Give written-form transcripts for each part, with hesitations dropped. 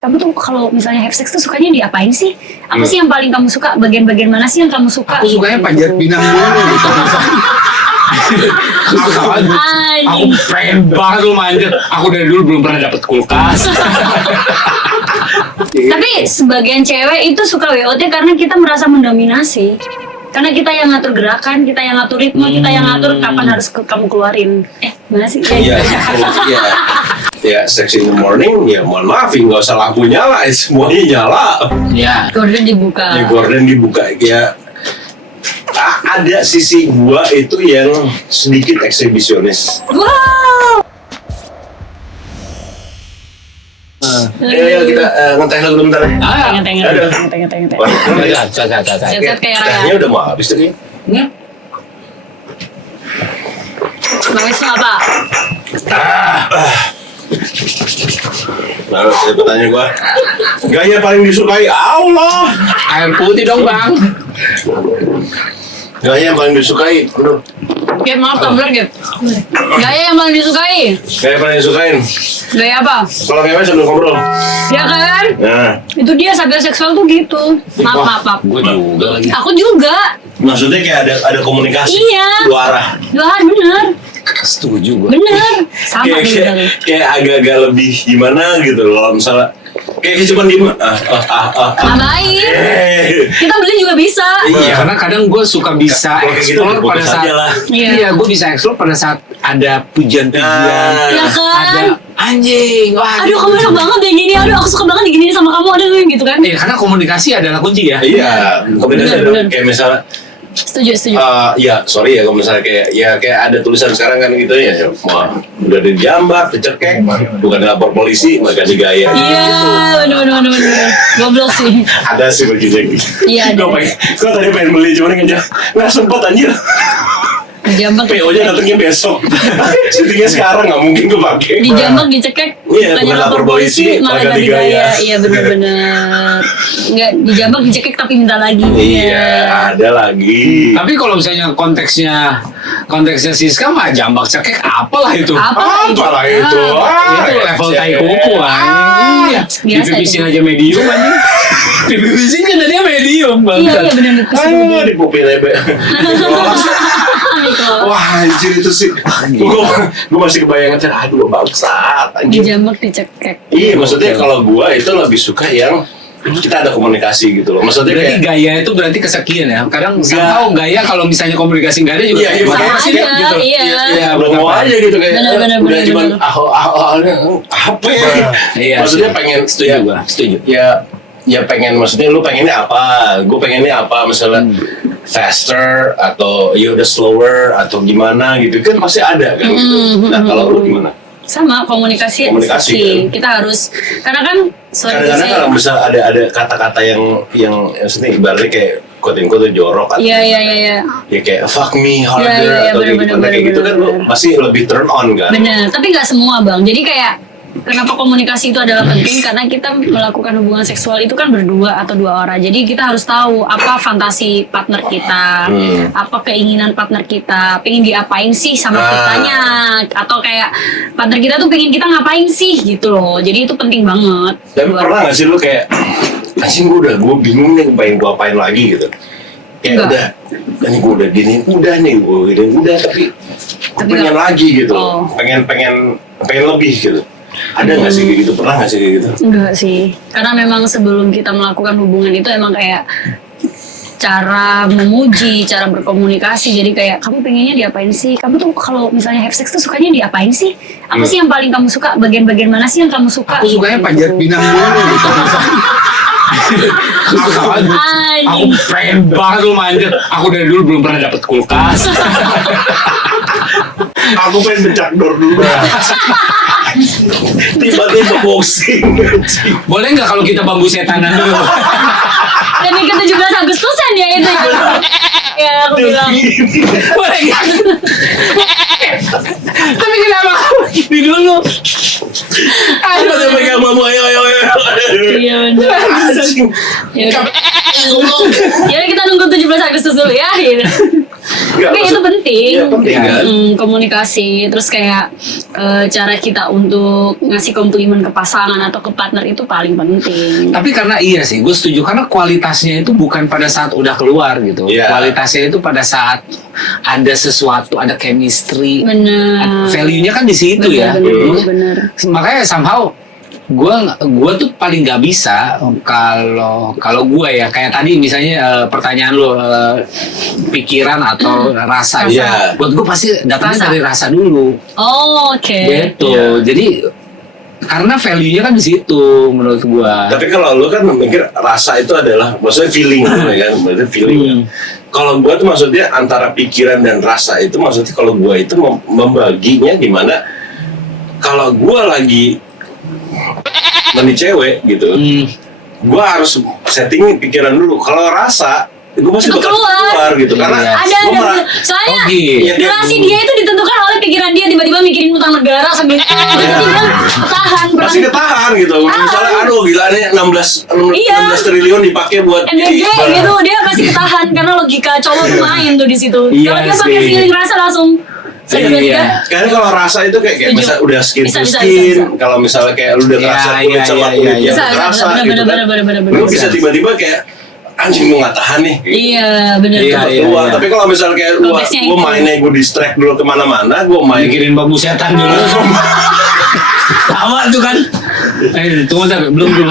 Kamu tuh kalau misalnya have sex tuh sukanya diapain sih? Apa sih yang paling kamu suka? Bagian-bagian mana sih yang kamu suka? Aku sukanya panjat pinang dulu gitu. Aku pengen banget lu manjat. Aku dari dulu belum pernah dapet kulkas. Tapi sebagian cewek itu suka WOT karena kita merasa mendominasi. Karena kita yang ngatur gerakan, kita yang ngatur ritme, kita yang ngatur kapan harus kamu keluarin. Mana sih? Iya, iya. Ya, sex in the morning, ya mohon maaf, nggak usah lampu nyala, semuanya nyala. Ya. Gorden dibuka. Ya, gorden dibuka, ya. Ada sisi gua itu yang sedikit eksibisionis. Wow. Ya kita ngeteh dulu bentar. Tengah. Set kayak Tehnya Raya. udah mau habis tadi. Noise apa? Lalu saya bertanya gua, gaya paling disukai Allah. Air putih dong bang. Gaya yang paling disukai, aduh. Gap, maaf tumbler Gap. Gaya yang paling disukai. Gaya paling disukain. Gaya apa? Kalau ngewe sambil ngobrol. Ya kan? Nah, Itu dia sabar seksual tuh gitu. Maaf. Gue juga lagi. Aku juga. maksudnya kayak ada komunikasi Iya. dua arah. Lah bener. Setuju gue. Bener. Sama bener. Kayak agak-agak lebih gimana gitu loh kalau misalnya kayak cuma diem Ngapain? Kita beli juga bisa. Iya. Karena kadang gue suka bisa Kalau kayak gitu explore pada putus saat aja lah. Iya, gue bisa explore pada saat ada pujian-pujian. Ya kan? Ada anjing, wah. Aduh kamu enak banget deh gini. Aduh aku suka banget diginiin sama kamu. Aduh gitu kan. Karena komunikasi adalah kunci ya. Iya, komunikasi Bener. kayak misalnya Setuju. ya sorry ya kalau misalnya kayak ada tulisan sekarang kan gitu ya, wah udah dijambak, dicekek, bukan lapor polisi, maka digaya. Iya bener. Goblok sih. Ada sih begitu. Iya ada. Gue tadi pengen beli cuman nggak sempet anjir. Dijambak. PO-nya datangnya besok. Syutingnya sekarang nggak mungkin gue pakai. Dijambak dicekek. Iya, bukannya bukan lapor polisi, malah malah ganti digaya. gaya. Iya bener. Nggak dijambak dicekek tapi minta lagi. Iya, ada lagi. Tapi kalau misalnya konteksnya Siska mah jambak cekek apalah itu. Apalah itu? Itu level tai kuku anjing. Biasa Dipipisin itu. aja medium anjing. Dipipisin kan tadinya medium bang. Iya bener. Di pupi lebe. Wah, anjir itu sih. Gue masih kebayangan, aduh bangsat anjir. Dijambak dicekek. Iya, maksudnya kalau gue itu lebih suka yang kita ada komunikasi gitu loh. Maksudnya Berarti kayak gaya itu berarti kesekian ya. Kadang somehow gaya kalau misalnya komunikasi nggak ada juga. Iya, makanya sih ada, gitu. iya. ya belum mau aja gitu kayak Bener, udah cuman bener. apa ya? Iya, Maksudnya sih. pengen Setuju gua, setuju. Ya pengen, maksudnya lu pengennya apa? Gue pengennya apa? Misalnya faster atau ya udah slower atau gimana gitu kan pasti ada kan. Nah kalau lu gimana? Sama komunikasi Komunikasi, sih. kan? Kita harus karena kan Kadang-kadang kalau misal ada kata-kata yang maksudnya ibaratnya kayak quote-unquote jorok atau Iya. ya kayak fuck me harder Iya, atau kayak bener, gimana kayak gitu kan lu bener. pasti lebih turn on kan. Bener, tapi nggak semua bang. Jadi kayak kenapa komunikasi itu adalah penting karena kita melakukan hubungan seksual itu kan berdua atau dua orang. Jadi kita harus tahu apa fantasi partner kita, apa keinginan partner kita, pengen diapain sih sama kitanya, atau kayak partner kita tuh pengen kita ngapain sih gitu loh. Jadi itu penting banget. Tapi pernah gak sih lu kayak anjing gue bingung nih pengen gue apain lagi gitu. Kayak Enggak. ini gue udah gini, udah tapi Tapi pengen enggak. lagi gitu. Oh. Pengen lebih gitu. Ada nggak sih kayak gitu? Pernah nggak sih kayak gitu? Enggak sih, karena memang sebelum kita melakukan hubungan itu emang kayak cara memuji, cara berkomunikasi. Jadi kayak kamu pengennya diapain sih? Kamu tuh kalau misalnya have sex tuh sukanya diapain sih? Apa sih yang paling kamu suka? Bagian-bagian mana sih yang kamu suka? Aku sukanya panjat pinang dulu gitu. Aku pengen banget lu manjat. Aku dari dulu belum pernah dapet kulkas. Aku pengen becak dor dulu. Tiba-tiba boxing. Boleh nggak kalau kita bambu setanan dulu? Dan ke 17 Agustusan ya itu. Ya aku bilang. Boleh nggak? Tapi kenapa kamu gini dulu? Aduh, pegang mama, ayo. Iya benar. Ya udah. Jadi kita nunggu 17 Agustus dulu ya gitu. Nggak, Tapi itu maksud- penting. Iya, penting kan. Komunikasi, terus kayak cara kita untuk ngasih komplimen ke pasangan atau ke partner itu paling penting. Tapi karena iya sih, gue setuju karena kualitasnya itu bukan pada saat udah keluar gitu. Iya. Kualitasnya itu pada saat ada sesuatu, ada chemistry. Bener. Value-nya kan di situ ya. Bener. Makanya somehow gue tuh paling nggak bisa kalau gue ya kayak tadi misalnya pertanyaan lo pikiran atau rasa. Iya. Buat gue pasti datangnya Rasa. dari rasa dulu. Oh, oke. Gitu. Iya. Jadi karena value-nya kan di situ menurut gua. Tapi kalau lu kan mikir rasa itu adalah maksudnya feeling ya kan, maksudnya feeling. Kalau gua tuh maksudnya antara pikiran dan rasa itu maksudnya kalau gua itu membaginya di mana kalau gua lagi mandi cewek gitu, gua harus setting pikiran dulu. Kalau rasa gua masih Itu bakal keluar. keluar gitu karena Iya. Ada, gua malah- soalnya Oh, gitu. Iya, durasi dia itu ditentukan oleh pikiran dia, tiba-tiba mikirin utang negara sambil jadi dia tahan masih ketahan gitu. Misalnya aduh gila nih 16 Iya. triliun dipakai buat MDG ini. gitu, dia pasti ketahan karena logika cowok tuh main tuh di situ. Iya Kalau dia pakai sih. feeling rasa langsung satu dua tiga. Karena kalau rasa itu kayak Setuju. bisa udah skin Bisa, to bisa, skin. bisa. Kalau misalnya kayak lu udah Iya, kerasa iya, kulit sama iya, kulit iya, yang Bisa, kerasa bener, gitu kan. bener. Lu bisa tiba-tiba kayak anjing mau nggak tahan nih. Gitu. Iya, bener. Iya, Cepet iya, keluar. iya. Tapi kalau misalnya kayak Konteksnya gua itu. mainnya gue distract dulu kemana-mana, gue main Mikirin bambu setan dulu. Sama tuh kan. Tunggu bentar, belum Aduh,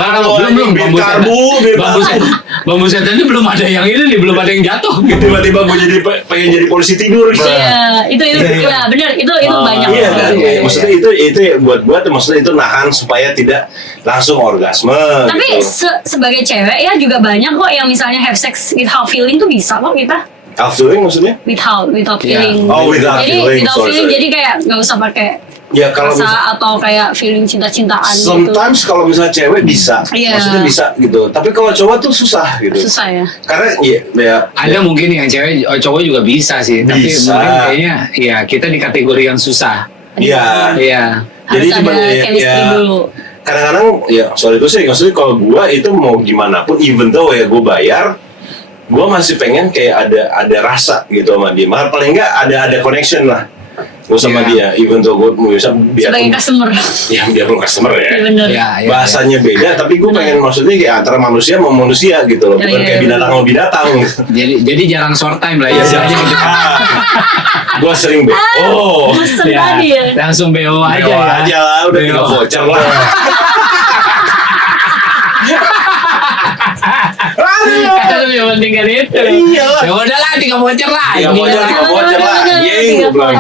bambu setan. karbu, bir Bambu karbu. setan. Bambu setan ini belum ada yang ini nih, belum ada yang jatuh. tiba-tiba gue jadi pengen jadi polisi tidur gitu. Iya, itu ya bener, itu banyak. Iya kan, Iya, iya. maksudnya itu ya buat tuh maksudnya itu nahan supaya tidak langsung orgasme. Tapi gitu. sebagai cewek ya juga banyak kok yang misalnya have sex without feeling tuh bisa kok kita. Half feeling maksudnya? Without Iya. feeling. Oh, without jadi feeling, without sorry, feeling sorry. jadi kayak nggak usah pakai Ya kalau rasa atau kayak feeling cinta-cintaan gitu. sometimes kalau misalnya cewek bisa, Iya. maksudnya bisa gitu. Tapi kalau cowok tuh susah gitu. Susah ya. Karena ya Ada mungkin yang cowok juga bisa sih, tapi Bisa. mungkin kayaknya ya kita di kategori yang susah. Iya. Iya. Harus ada chemistry dulu. Kadang-kadang ya soal itu sih maksudnya kalau gua itu mau gimana pun even though ya gua bayar, gua masih pengen kayak ada rasa gitu sama dia. Malah paling enggak ada connection lah. Gua sama dia, even though gua bisa Sebagai customer. ya biarpun customer ya. Iya bener. Iya, iya. Bahasanya beda, tapi gue pengen maksudnya kayak antara manusia sama manusia gitu loh, bukan Iya, kayak iya, binatang sama binatang. Gitu. Jadi jarang short time lah ya. Iya, gue sering BO. Mesen Ya, tadi ya. langsung BO aja BO ya. aja lah, udah tinggal BO. voucher lah. Aduh, yang penting kan itu. Iya lah. Ya udahlah, tinggal voucher lah. Tinggal Ini voucher, lah. tinggal voucher lah. Yeay, gue bilang.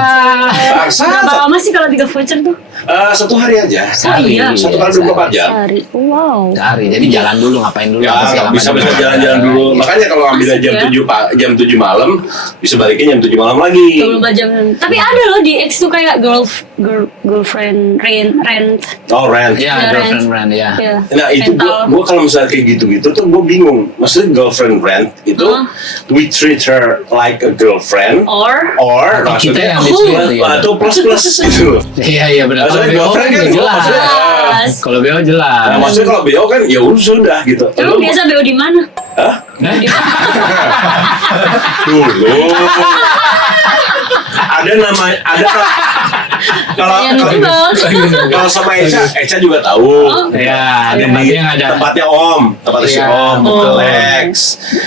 Bangsa. Berapa lama sih kalau 3 voucher tuh? 1 hari aja. Oh iya. 1 kali 24 jam. Sehari. Wow. Sehari, jadi jalan dulu, ngapain dulu. Ya, apa segala bisa macam. jalan-jalan dulu. Makanya kalau ambilnya Asik jam ya. 7 jam 7 malam, bisa balikin jam 7 malam lagi. 24 jam. Tapi ada loh di X tuh kayak girlfriend rent. Oh, rent. Ya, Ya, girlfriend brand ya. Ya. Nah itu Rental. gua kalau misalnya kayak gitu-gitu tuh gue bingung. Maksudnya girlfriend rent itu we treat her like a girlfriend Or or Atau kita maksudnya yang di-treat, ya. atau plus gitu. Iya, iya benar. Kalau Maksudnya BO girlfriend kan kan jelas. maksudnya, Jelas. Kalau BO jelas. Nah, maksudnya kalau BO kan ya udah sudah gitu. emang Lu- biasa BO di mana? Hah? Dulu ada nama kalau Yang itu bang. kalau sama Eca juga tahu. Ya, Ada tempatnya di yang ada. tempatnya si Iya. Om, Oh. Alex,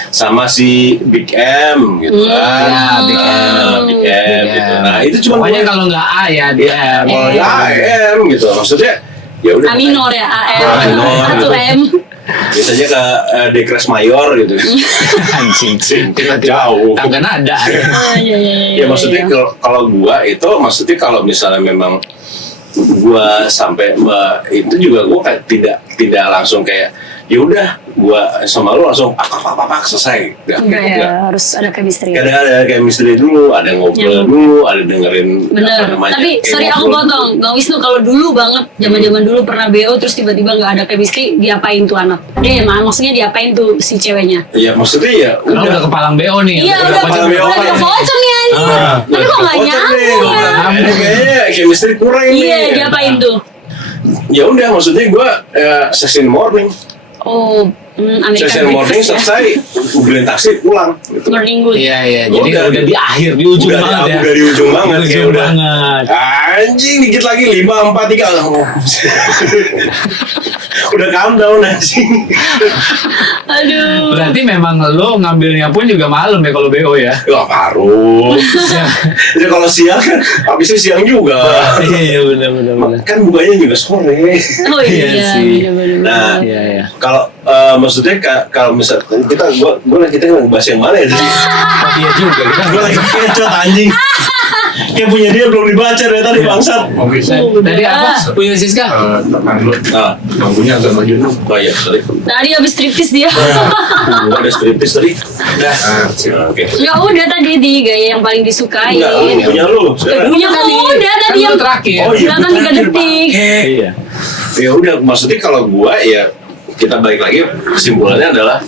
sama si Big M gitu kan. Ya, Big M. Big M gitu. Nah itu cuma Pokoknya kalau nggak A ya dia. kalau nggak AM gitu, maksudnya ya udah. A minor ya, AM. A minor. 1 M. Biasanya ke Dekres Mayor gitu. Anjing. Tiba-tiba Jauh. kagak ada. Oh iya iya iya. Ya maksudnya kalau gua itu maksudnya kalau misalnya memang gua sampai itu juga gua kayak tidak langsung kayak ya udah gua sama lu langsung pak selesai. Enggak ya, harus ada chemistry. Kadang ada chemistry dulu, ada ngobrol dulu, ada dengerin apa Bener. namanya. Tapi kayak sorry aku ngobrol. potong. Bang Wisnu kalau dulu banget zaman-zaman dulu pernah BO terus tiba-tiba nggak ada chemistry, diapain tuh anak? Dia maksudnya diapain tuh si ceweknya? Ya maksudnya ya Kalau udah udah. kepalang BO nih. Iya udah udah pada BO udah kan. ke voucher nih anjing. Tapi kok nggak nyambung ya? Kayaknya chemistry kurang nih. Iya diapain tuh? Ya udah maksudnya gua 6 in the morning. Oh Session morning breakfast ya. selesai, beliin taksi pulang. Gitu. Morning good. Iya, jadi Udah. udah di akhir, di ujung Udah banget ya. udah di ujung banget, Di kayak ujung udah. banget. Anjing dikit lagi 5, 4, 3. Udah calm down anjing. Aduh. Berarti memang lo ngambilnya pun juga malam ya kalau BO ya. Wah paruh. Ya kalau siang kan habisnya siang juga. Iya benar. Kan bukanya juga sore. Oh Iya iya, sih. bener-bener. Nah, Iya. kalau maksudnya kalau misal kita bahas yang mana ya? Iya juga kita. Gue lagi kecot anjing. Kayak punya dia belum dibaca dari tadi bangsat. Oke, Tadi apa? Punya Siska? teman lu, Nah, bangkunya agak maju dulu. oh iya, sorry. Tadi habis striptis dia. Gua ada striptis tadi. Udah. Oke. Ya udah tadi di gaya yang paling disukai. Enggak, punya lu. Sekarang. Punya aku udah tadi yang terakhir. Oh iya, belakang 3 terakhir, detik. Bang. Iya. Ya udah, maksudnya kalau gua ya kita balik lagi kesimpulannya adalah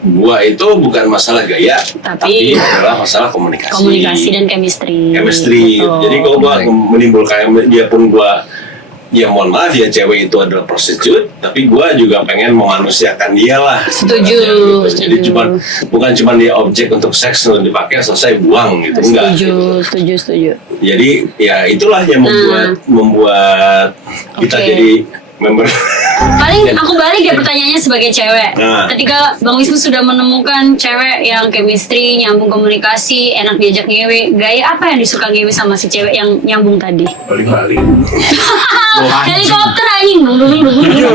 gua itu bukan masalah gaya, Tapi adalah masalah komunikasi. komunikasi dan chemistry. Chemistry. Betul. Jadi kalau gua menimbulkan dia pun gua ya mohon maaf ya cewek itu adalah prostitut, tapi gua juga pengen memanusiakan dia lah. Setuju, Jadi setuju. bukan cuma dia objek untuk seks untuk dipakai selesai buang gitu, enggak. Setuju. Jadi ya itulah yang membuat kita Oke. jadi member. Paling aku balik ya pertanyaannya sebagai cewek. Nah. Ketika Bang Wisnu sudah menemukan cewek yang chemistry, nyambung komunikasi, enak diajak ngewe, gaya apa yang disuka ngewe sama si cewek yang nyambung tadi? Balik-balik. Helikopter anjing. Jujur,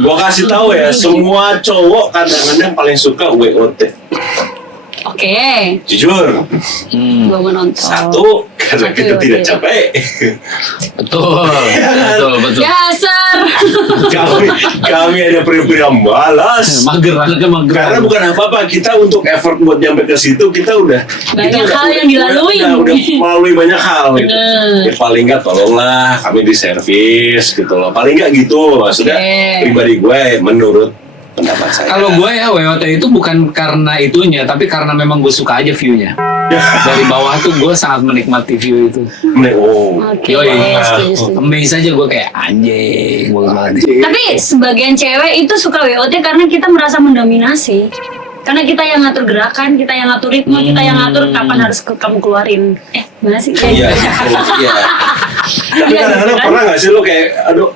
gua kasih tahu ya, semua cowok kadang-kadang paling suka WOT. Oke, Jujur, gua menonton. satu karena kita Oke, tidak oke. capek. Betul. Dasar. kami ada pria-pria malas. Mager, anaknya mager. Karena bukan apa-apa, kita untuk effort buat nyampe ke situ kita udah Banyak kita hal yang dilalui. udah melalui banyak hal gitu. Bener. Ya paling nggak tolonglah kami di servis gitu loh. Paling nggak gitu maksudnya Oke. pribadi gue menurut pendapat saya. Kalau gue ya WOT itu bukan karena itunya, tapi karena memang gue suka aja view-nya. Dari bawah tuh gue sangat menikmati view itu. Oke, Yoi. setuju. Amazed aja gue kayak anjing, bagus banget. Tapi sebagian cewek itu suka WOT karena kita merasa mendominasi. Karena kita yang ngatur gerakan, kita yang ngatur ritme, kita yang ngatur kapan harus kamu keluarin. Gimana sih? Iya, iya. Tapi Iya, kadang-kadang gitu kan? pernah nggak sih lo kayak, aduh,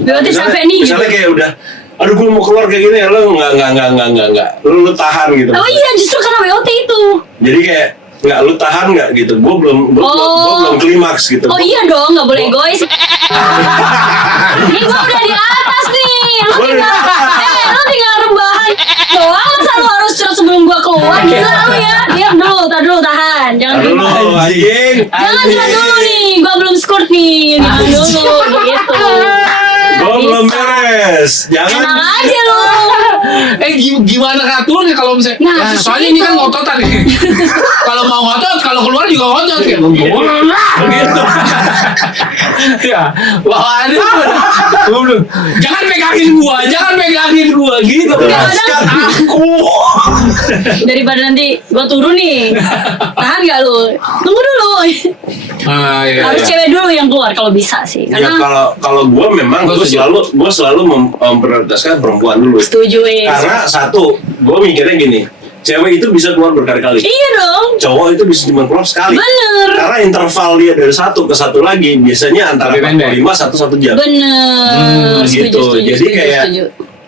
WOT capek nih. misalnya Gitu. kayak udah, aduh gue mau keluar kayak gini, lo nggak, lu tahan gitu. Oh iya, justru karena WOT itu. Jadi kayak nggak lu tahan nggak gitu, gue belum klimaks gitu. Oh iya dong, nggak boleh egois. Ini gue udah di atas nih. Lu tinggal rebahan doang. Masa lu harus cerot sebelum gue keluar? Gila lu ya. Diam dulu, tahan. Jangan Aduh lu anjing. Jangan cerot dulu nih. Gue belum skurt nih. Jangan dulu gitu. Gue belum beres. Jangan. Enak aja lu. Gimana ngaturnya kalau misalnya? Nah, Ya, justru soalnya itu. ini kan ngototan nih. Kalau mau ngotot, kalau keluar juga ngotot kayak gitu. Ya, wah aduh. Gua belum. Jangan pegangin gua gitu. Lepaskan aku. Daripada nanti gue turun nih. Tahan gak lu? Tunggu dulu. Iya, Harus iya. cewek dulu yang keluar kalau bisa sih. Ya Karena kalau gue memang Gua gue selalu memprioritaskan perempuan dulu. setuju ya. Karena satu, gue mikirnya gini, cewek itu bisa keluar berkali-kali. Iya dong. Cowok itu bisa cuma keluar sekali. Bener. Karena interval dia dari satu ke satu lagi biasanya antara Lebih pendek. 45 sampai 1 jam. Bener. Gitu. Jadi kayak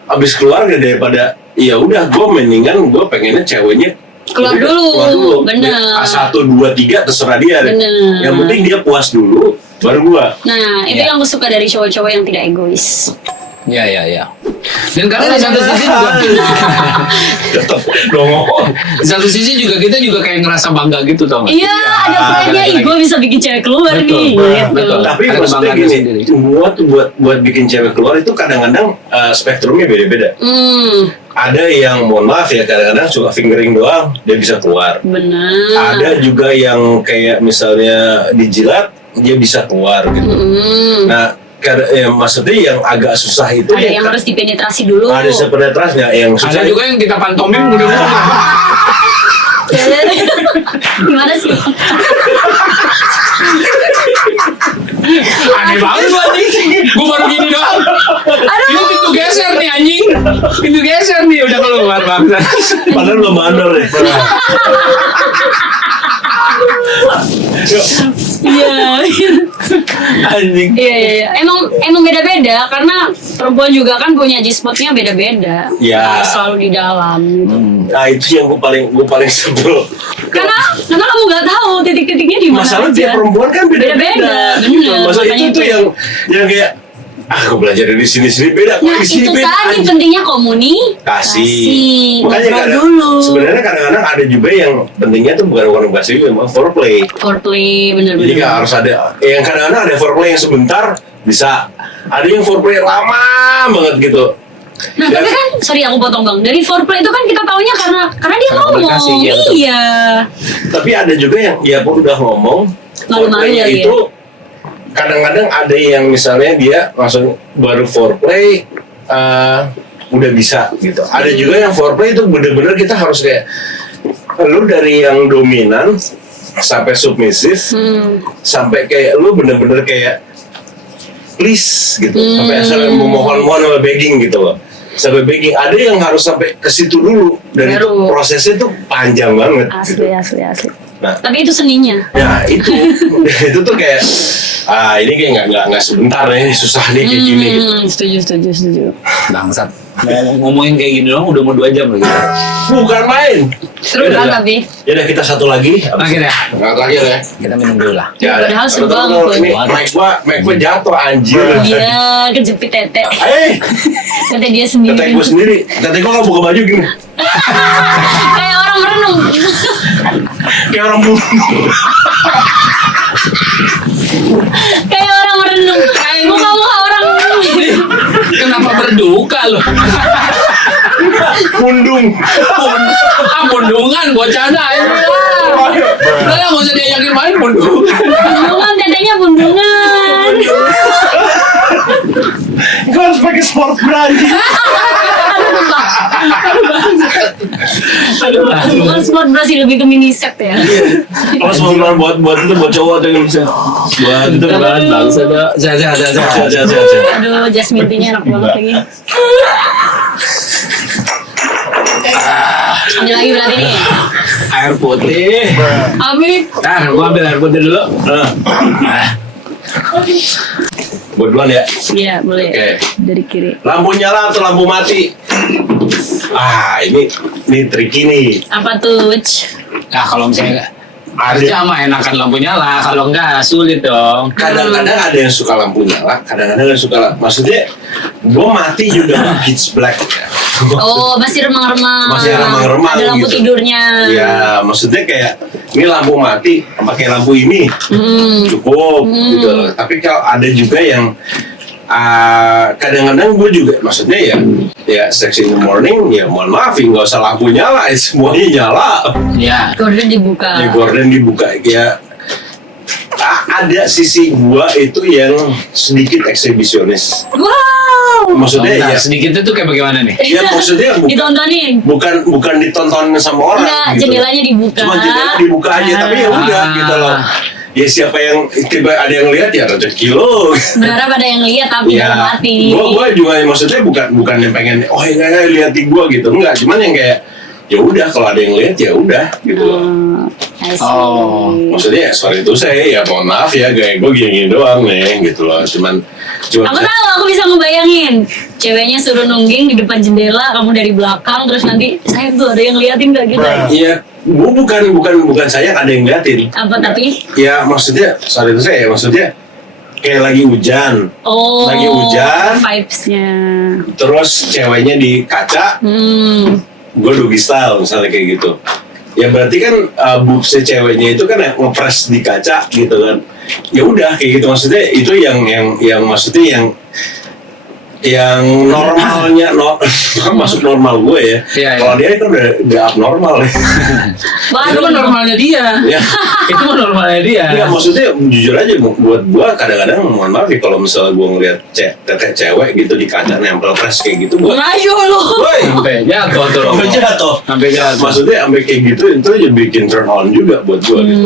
abis keluar ya daripada ya udah gue mendingan gue pengennya ceweknya Keluar ya udah, dulu. keluar dulu. Bener. A1, 2, 3 terserah dia. Bener. Yang penting dia puas dulu baru gue. Nah, itu Ya. yang aku suka dari cowok-cowok yang tidak egois. Iya. Dan karena di satu sisi juga Tetep dong. di satu sisi juga kita juga kayak ngerasa bangga gitu tau nggak? Iya, ada pride-nya. Ih, gue bisa bikin cewek keluar Betul, nih. betul. Gitu. Tapi Ada maksudnya kebanggaan gini, sendiri. buat bikin cewek keluar itu kadang-kadang spektrumnya beda-beda. Ada yang mohon maaf ya kadang-kadang suka fingering doang dia bisa keluar. Benar. Ada juga yang kayak misalnya dijilat dia bisa keluar gitu. Nah, ya, maksudnya yang agak susah itu Ada yang harus dipenetrasi dulu. ada sepenetrasnya yang susah. Ada juga yang kita pantomim udah Gimana sih? aneh banget lu anjing. Gue baru gini doang. Ini pintu geser nih. nih anjing. Pintu geser nih udah keluar bangsa. Padahal belum mandor ya. Iya. Anjing. Iya. Emang beda-beda karena perempuan juga kan punya G-spotnya beda-beda. Ya. Nggak selalu di dalam. Nah itu yang gue paling sebel. Karena kamu nggak tahu titik-titiknya di mana Masalah aja. dia perempuan kan beda-beda. Bener. Masa Makanya itu yang kayak aku belajar dari sini beda. Nah Di sini itu beda, tadi anjing. pentingnya komunikasi. Makanya Ngobrol kadang, dulu. sebenarnya kadang-kadang ada juga yang pentingnya tuh bukan komunikasi, memang foreplay. Foreplay Jadi bener-bener. nggak harus ada. Yang kadang-kadang ada foreplay yang sebentar bisa. Ada yang foreplay lama banget gitu. Nah tapi kan, sorry aku potong bang. Dari foreplay itu kan kita taunya karena dia Karena ngomong. komunikasi, iya, betul. Iya. Tapi ada juga yang ya pun udah ngomong, Malu-malu foreplaynya lagi ya. itu kadang-kadang ada yang misalnya dia langsung baru foreplay udah bisa gitu. Ada juga yang foreplay itu bener-bener kita harus kayak lu dari yang dominan sampai submisif sampai kayak lu bener-bener kayak please gitu sampai memohon-mohon sama begging gitu loh. Sampai begging ada yang harus sampai ke situ dulu dan itu Baru. prosesnya tuh panjang banget gitu. Asli. Nah, Tapi itu seninya. ya itu itu tuh kayak ini kayak nggak sebentar nih susah nih kayak gini gitu. Setuju. Bangsat. Mau ngomongin kayak gini doang udah mau 2 jam lagi. Bukan main. Seru kan tapi. Ya udah kita satu lagi. Akhirnya Terakhir ya. kita minum dulu lah. Ya, Padahal seru tunggu, banget. ini mic gua jatuh anjir. Iya, kejepit tete. Tete dia sendiri. Tete gua sendiri. Tete gua nggak buka baju gini. Kayak orang merenung. Kayak orang bunuh. Kayak orang merenung. Muka-muka orang merenung. Kenapa berduka lo? Mundung. Bundungan bocah dah ini lah. Udah lah, nggak usah diajakin main bundungan. Bundungan, tetenya bundungan. Gua harus pakai sport bra anjing. Bukan sport bra sih, lebih ke mini set ya. Kalau sport bra buat itu buat cowok tuh yang bisa. Buat itu kan bangsa dah. Sehat. Aduh, jasmine tea-nya enak banget lagi. Ambil lagi berarti nih. Air putih. Ambil. Nah, gua ambil air putih dulu. Buat duluan ya. Iya, boleh. Oke. Dari kiri. Lampu nyala atau lampu mati? Ini tricky nih. Apa tuh? Nah, kalau misalnya Ada kerja mah enakan lampu nyala, kalau enggak sulit dong. kadang-kadang ada yang suka lampu nyala, kadang-kadang ada yang suka maksudnya gue mati juga pitch black. Oh, masih remang-remang. Masih remang-remang Ada lampu gitu. tidurnya. Ya, maksudnya kayak ini lampu mati, pakai lampu ini cukup gitu loh. Tapi kalau ada juga yang kadang-kadang gue juga maksudnya ya sex in the morning ya mohon maaf ya nggak usah lampu nyala semuanya nyala Ya. Gorden dibuka. ya gorden dibuka ya ada sisi gua itu yang sedikit eksibisionis Wow. maksudnya Nah, ya sedikit itu kayak bagaimana nih? ya maksudnya Ditontonin. bukan ditonton sama orang Enggak, gitu. jendelanya dibuka. Cuma jendela dibuka aja tapi ya udah gitu loh. Ya siapa yang tiba ada yang lihat ya rezeki lo. Berharap ada yang lihat tapi dalam hati. Gua juga maksudnya bukan yang pengen enggak liatin gua gitu. Enggak, cuman yang kayak ya udah kalau ada yang lihat ya udah gitu. I see. Oh, Maksudnya sorry itu saya ya mohon maaf ya gaya gue gini doang nih gitu loh. Cuman Aku tahu, aku bisa ngebayangin. Ceweknya suruh nungging di depan jendela, kamu dari belakang, terus nanti sayang tuh ada yang liatin gak gitu? Iya, gue bukan saya ada yang liatin. Apa tapi? Ya maksudnya sorry itu saya maksudnya kayak lagi hujan. Oh, Lagi hujan. vibes-nya. Terus ceweknya di kaca, gue doggy style misalnya kayak gitu. Ya berarti kan boobsnya ceweknya itu kan ngepres di kaca gitu kan. Ya udah kayak gitu maksudnya itu yang maksudnya yang normalnya masuk normal gue ya. Iya, iya. Kalau dia kan udah abnormal ya. itu kan normalnya dia. Ya. Itu kan normalnya dia. Iya maksudnya jujur aja buat gua kadang-kadang mohon maaf ya kalau misalnya gua ngeliat tete cewek gitu di kaca nempel pres kayak gitu gua Ayo lo. woi Sampai jatuh tuh. jatuh Sampai jatuh. maksudnya sampai kayak gitu itu aja bikin turn on juga buat gua gitu.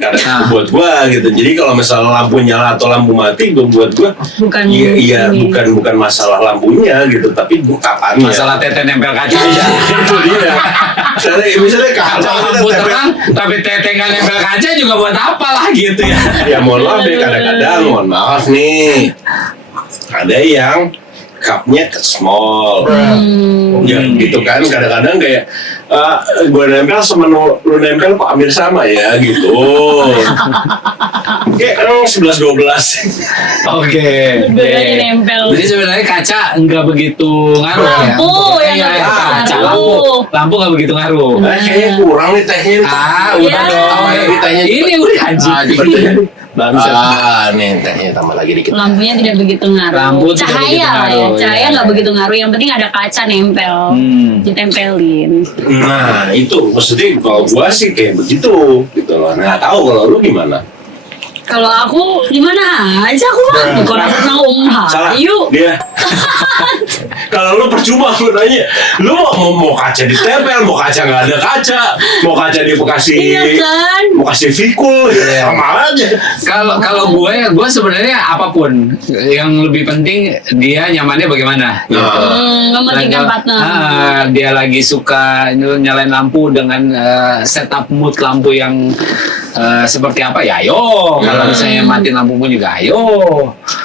kadang buat gua gitu. Jadi kalau misalnya lampu nyala atau lampu mati, buat gua Bukan iya ini. bukan masalah lampunya gitu, tapi gua kapannya. Masalah tete nempel kaca Iya, aja. itu dia. Misalnya kaca Kalau kita lampu tempel- terang tapi tete nggak nempel kaca juga buat apa lah gitu ya. Ya mohon maaf ya, kadang-kadang mohon maaf nih, ada yang cupnya small. Ya gitu kan, kadang-kadang kayak gue nempel sama lu nempel kok hampir sama ya gitu. Kayak 11-12. Oke. Dua-duanya nempel. Jadi sebenarnya kaca nggak begitu ngaruh ya. Lampu yang Iya, nggak kaca, begitu lampu, ngaruh. lampu nggak begitu ngaruh. Kayaknya kurang nih tehnya nih. Udah Ya. dong. Ditanya Ini udah anjing. Bangsat. Nih tehnya tambah lagi dikit. Lampunya tidak begitu ngaruh. Lampu tidak begitu Cahaya lah ya, ngaruh, cahaya ya. nggak begitu ngaruh. Yang penting ada kaca nempel, ditempelin. Nah itu maksudnya kalau gua sih kayak begitu gitu loh. Nah tahu kalau lu gimana? Kalau aku gimana aja, aku mah bukan pernah Salah. Ayu. Dia. Kalau lu percuma lu nanya, lu mau kaca ditempel, mau kaca nggak ada kaca, mau kaca dia kasih, Iya kan? mau kasih vikul, ya sama aja. Kalau gue sebenarnya apapun yang lebih penting dia nyamannya bagaimana. Gitu. Mementingkan partner. Dia lagi suka nyalain lampu dengan setup mood lampu yang seperti apa ya ayo. Kalau misalnya matiin lampu pun juga ayo.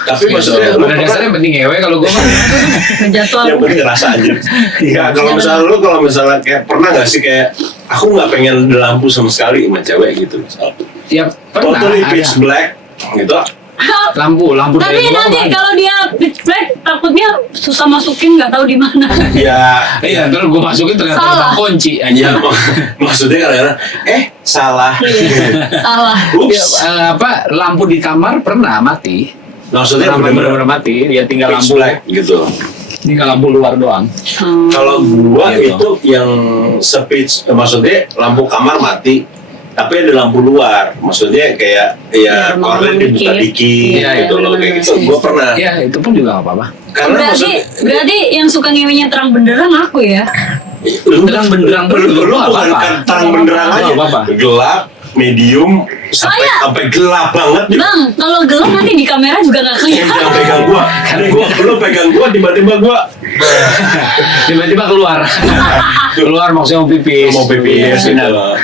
Tapi maksudnya Gitu. lu Pada dasarnya penting ngewe kalau gue mah. Jatuh yang penting ngerasa aja. Iya, kalau misalnya kayak pernah nggak sih kayak aku nggak pengen ada lampu sama sekali sama cewek gitu misalnya. Ya pernah Totally ada. pitch black gitu. Lampu Tapi dari nanti bawah. kalau dia pitch black takutnya susah masukin, nggak tahu di mana. Ya, Iya, terus gue masukin ternyata Salah. lubang kunci ya aja. maksudnya kadang-kadang salah. Salah. Ups. Lampu di kamar pernah mati. Maksudnya Lampu benar-benar benar-benar mati, dia tinggal pitch lampu black gitu. tinggal lampu luar doang. Kalau gua Gitu. itu yang speech, maksudnya lampu kamar mati, tapi ada lampu luar. Maksudnya kayak ya rumah korden dibuka dikit. dikit Iya, gitu loh kayak gitu. benar-benar Gua pernah. Ya itu pun juga nggak apa-apa. Karena maksudnya berarti yang suka ngewenya terang benderang aku ya. Terang benderang pun lu juga nggak bukan apa-apa. terang benderang Nggak aja. apa-apa. Gelap, medium, sampai gelap banget. Bang, kalau gelap nanti di kamera juga nggak kelihatan. Jangan pegang gua. Nih lu pegang gua tiba-tiba gua Tiba-tiba keluar. Keluar maksudnya mau pipis. mau pipis Iya, gitu. benar.